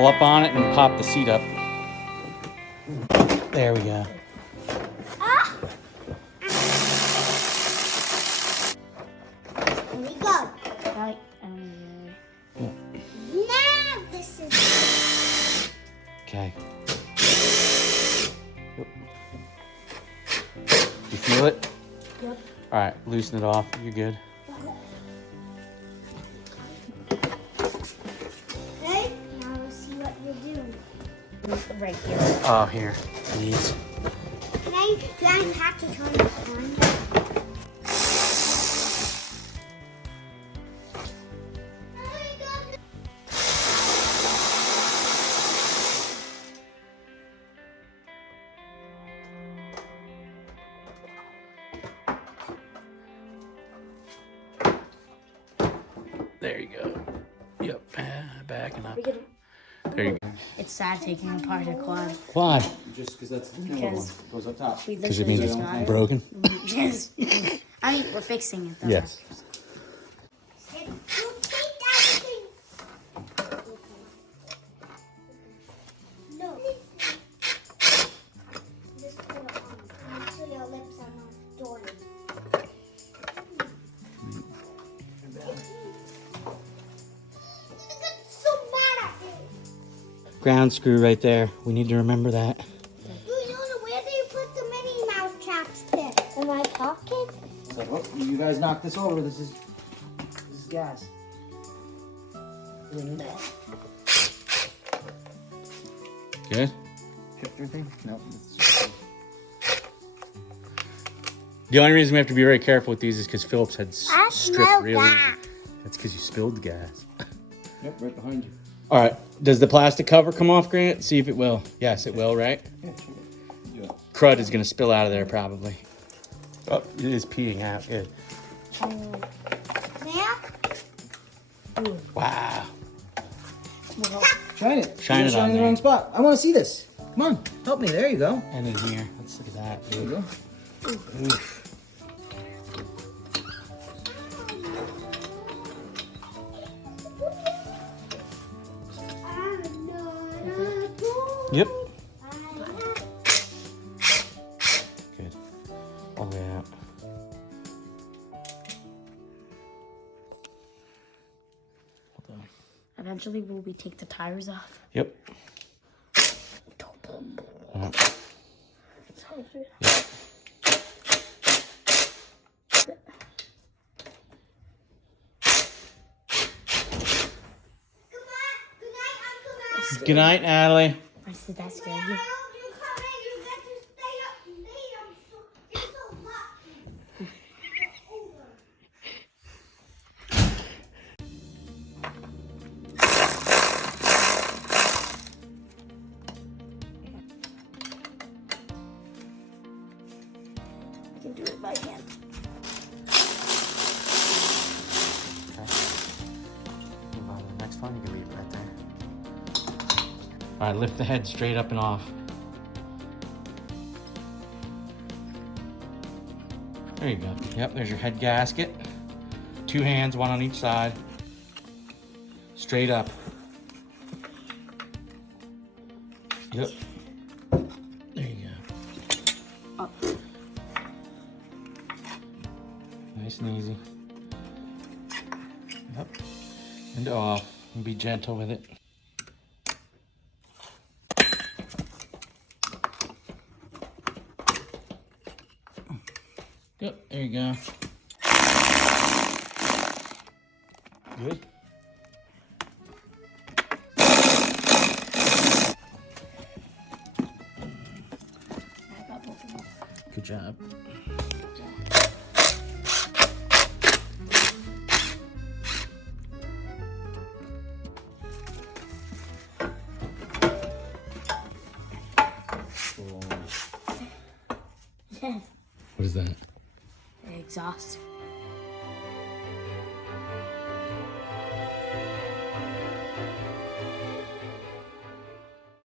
pull up on it and pop the seat up. There we go. Here we go. Right. Now this is. Okay. Yep. You feel it? Yep. All right, loosen it off. You're good. Okay, now let's see what you're doing. Right here. Oh, here, please. Do I have to turn it on? There you go. Yep, backing up. We could- There you go. It's sad taking apart a quad. Why? Just because that's the Because- one goes up top. We Because it literally means just got it. broken? Yes. I mean, we're fixing it though. Yes. No. Just put it on. Make sure your lips are not dormant. I got so mad at me. Ground screw right there. We need to remember that. Where do you put the Minnie Mouse chapstick? In my pocket? So, oh, you guys knocked this over. This is gas. Good? Shifter thing? No. The only reason we have to be very careful with these is because Phillips had I stripped smell really gas. easy. That's because you spilled the gas. Yep, right behind you. All right. Does the plastic cover come off, Grant? See if it will. Yes, it will, right? Yeah, sure. Do it. Crud is going to spill out of there probably. Oh, it is peeing out. Good. Now? Wow. Shine it. Shine You're it on shining the there. wrong spot. I want to see this. Come on, help me. There you go. And in here. Let's look at that. There you go. Oof. Yep. Good. All the way out. Hold on. Eventually, will we take the tires off? Yep. Yep. Good night, Natalie. I said that scared you. I can do it by hand. Move on to the next one. You can leave it right there. All right, lift the head straight up and off. There you go. Yep, there's your head gasket. 2 hands, 1 on each side. Straight up. Yep. There you go. Up. Nice and easy. Yep. And off. And be gentle with it. Yep, there you go. Good. I got both of them. Good job. Yes. What is that? Exhaust.